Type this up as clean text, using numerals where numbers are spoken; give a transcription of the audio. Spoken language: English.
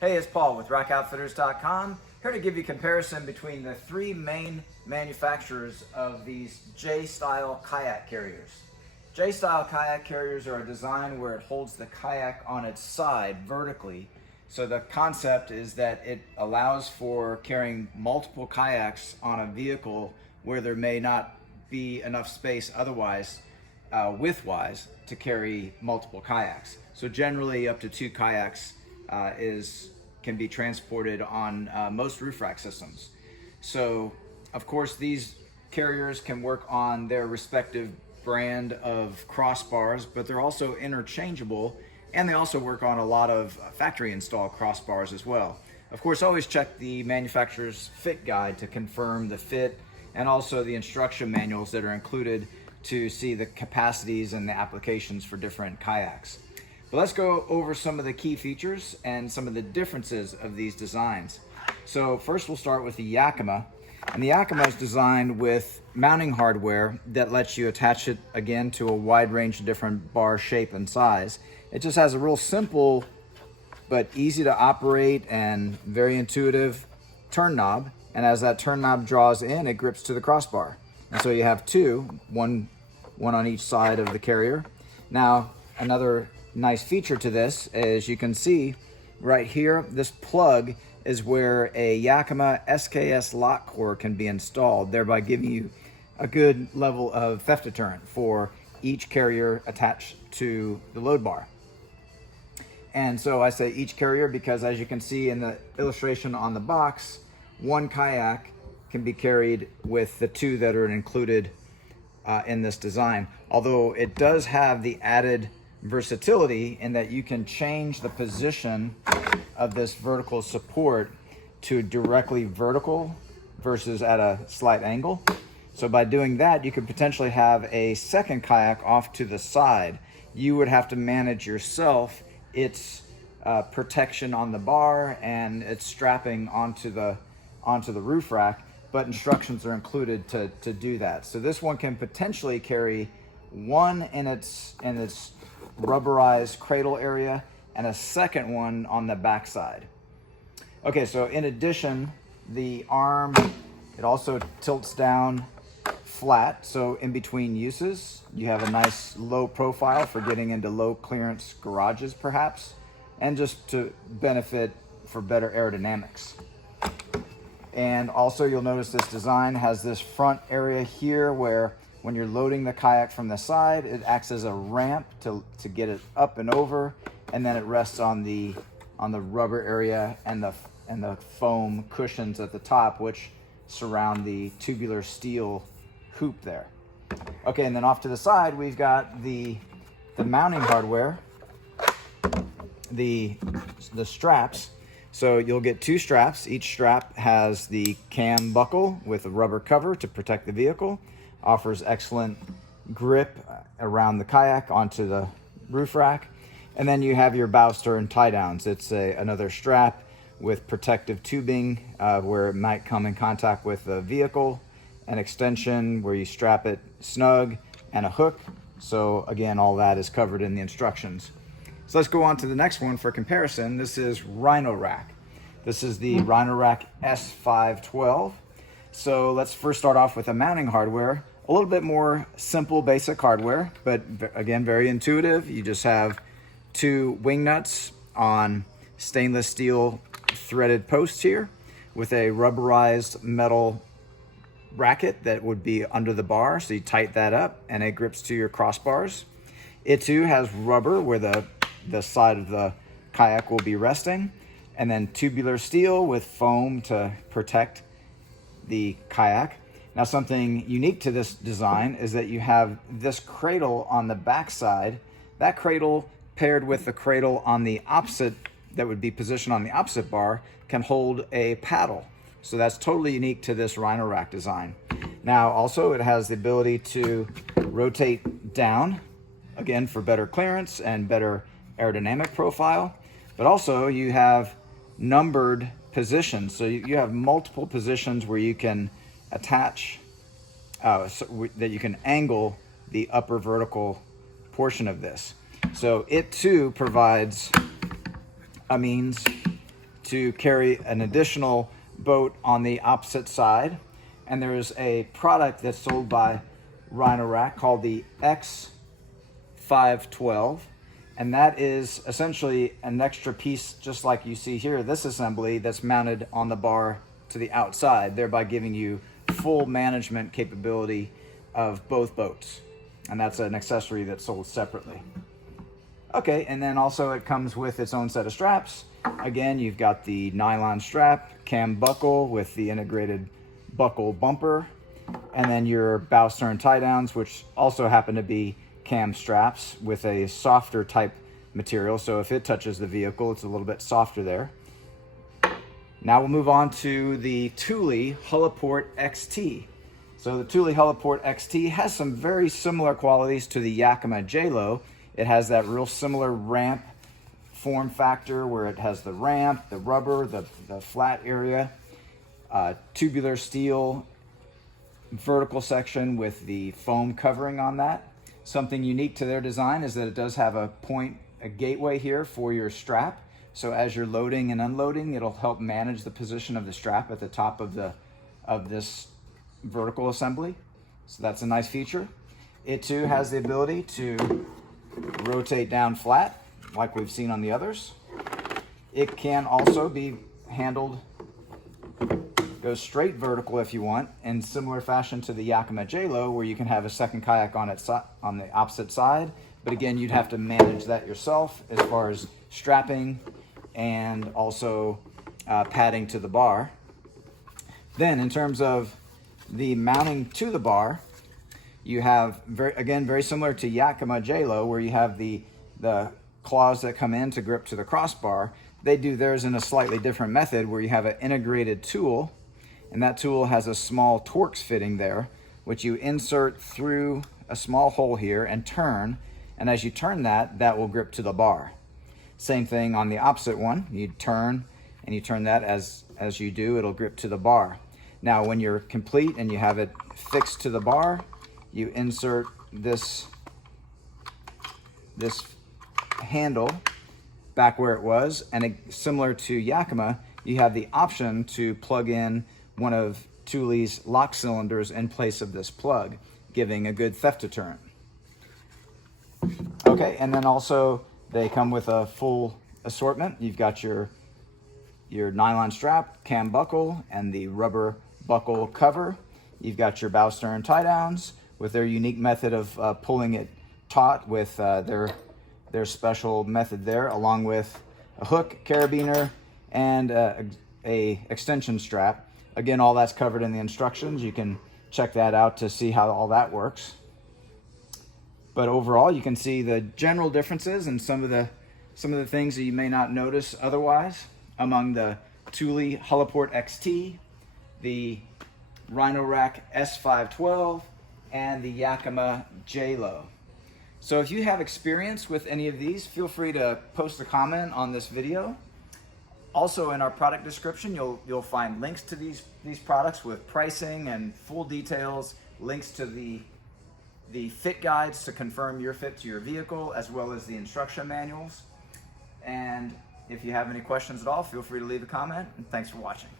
Hey, it's Paul with RackOutfitters.com, here to give you a comparison between the three main manufacturers of these J-style kayak carriers. J-style kayak carriers are a design where it holds the kayak on its side vertically. So the concept is that it allows for carrying multiple kayaks on a vehicle where there may not be enough space otherwise, width-wise, to carry multiple kayaks. So generally up to 2 kayaks can be transported on most roof rack systems. So of course these carriers can work on their respective brand of crossbars, but they're also interchangeable, and they also work on a lot of factory installed crossbars as well. Of course, always check the manufacturer's fit guide to confirm the fit, and also the instruction manuals that are included to see the capacities and the applications for different kayaks. But let's go over some of the key features and some of the differences of these designs. So first we'll start with the Yakima. And the Yakima is designed with mounting hardware that lets you attach it again to a wide range of different bar shape and size. It just has a real simple but easy to operate and very intuitive turn knob. And as that turn knob draws in, it grips to the crossbar. And so you have two, one on each side of the carrier. Now, another nice feature to this, as you can see right here, this plug is where a Yakima SKS lock core can be installed, thereby giving you a good level of theft deterrent for each carrier attached to the load bar. And so I say each carrier because, as you can see in the illustration on the box, one kayak can be carried with the 2 that are included in this design. Although it does have the added versatility in that you can change the position of this vertical support to directly vertical versus at a slight angle. So by doing that, you could potentially have a second kayak off to the side. You would have to manage yourself its protection on the bar and its strapping onto the roof rack, but instructions are included to do that. So this one can potentially carry one in its rubberized cradle area and a second one on the back side. Okay, so in addition, the arm, it also tilts down flat, so in between uses you have a nice low profile for getting into low clearance garages perhaps, and just to benefit for better aerodynamics. And also you'll notice this design has this front area here where when you're loading the kayak from the side, it acts as a ramp to get it up and over, and then it rests on the rubber area and the foam cushions at the top, which surround the tubular steel hoop there. Okay, and then off to the side we've got the mounting hardware, the straps. So you'll get 2 straps. Each strap has the cam buckle with a rubber cover to protect the vehicle. Offers excellent grip around the kayak onto the roof rack. And then you have your bowster and tie downs. It's another strap with protective tubing where it might come in contact with the vehicle, an extension where you strap it snug, and a hook. So again, all that is covered in the instructions. So let's go on to the next one for comparison. This is Rhino-Rack. This is the RhinoRack S512. So let's first start off with the mounting hardware. A little bit more simple, basic hardware, but again, very intuitive. You just have 2 wing nuts on stainless steel threaded posts here with a rubberized metal bracket that would be under the bar. So you tighten that up and it grips to your crossbars. It too has rubber where the side of the kayak will be resting, and then tubular steel with foam to protect the kayak. Now, something unique to this design is that you have this cradle on the back side. That cradle paired with the cradle on the opposite, that would be positioned on the opposite bar, can hold a paddle. So that's totally unique to this RhinoRack design. Now, also it has the ability to rotate down, again for better clearance and better aerodynamic profile, but also you have numbered positions. So you have multiple positions where you can attach, that you can angle the upper vertical portion of this. So it too provides a means to carry an additional boat on the opposite side. And there's a product that's sold by RhinoRack called the X512. And that is essentially an extra piece, just like you see here, this assembly that's mounted on the bar to the outside, thereby giving you full management capability of both boats. And that's an accessory that's sold separately. Okay, and then also it comes with its own set of straps. Again, you've got the nylon strap, cam buckle with the integrated buckle bumper, and then your bow stern tie downs, which also happen to be cam straps with a softer type material. So if it touches the vehicle, it's a little bit softer there. Now we'll move on to the Thule Heliport XT. So the Thule Heliport XT has some very similar qualities to the Yakima JayLow. It has that real similar ramp form factor where it has the ramp, the rubber, the flat area, tubular steel vertical section with the foam covering on that. Something unique to their design is that it does have a gateway here for your strap. So as you're loading and unloading, it'll help manage the position of the strap at the top of this vertical assembly. So that's a nice feature. It too has the ability to rotate down flat like we've seen on the others. It can also be handled, go straight vertical if you want, in similar fashion to the Yakima JayLow, where you can have a second kayak on the opposite side. But again, you'd have to manage that yourself as far as strapping and also padding to the bar. Then in terms of the mounting to the bar, you have, very similar to Yakima JayLow, where you have the claws that come in to grip to the crossbar. They do theirs in a slightly different method where you have an integrated tool, and that tool has a small Torx fitting there, which you insert through a small hole here and turn, and as you turn that will grip to the bar. Same thing on the opposite one. You turn, and you turn that as you do, it'll grip to the bar. Now when you're complete and you have it fixed to the bar, you insert this handle back where it was, and similar to Yakima, you have the option to plug in one of Thule's lock cylinders in place of this plug, giving a good theft deterrent. Okay, and then also they come with a full assortment. You've got your nylon strap, cam buckle, and the rubber buckle cover. You've got your bow stern tie downs with their unique method of pulling it taut with their special method there, along with a hook, carabiner, and a extension strap. Again, all that's covered in the instructions. You can check that out to see how all that works. But overall, you can see the general differences and some of the things that you may not notice otherwise among the Thule Heliport XT, the RhinoRack S512, and the Yakima JayLow. So if you have experience with any of these, feel free to post a comment on this video. Also in our product description, you'll find links to these products with pricing and full details, links to the fit guides to confirm your fit to your vehicle, as well as the instruction manuals. And if you have any questions at all, feel free to leave a comment, and thanks for watching.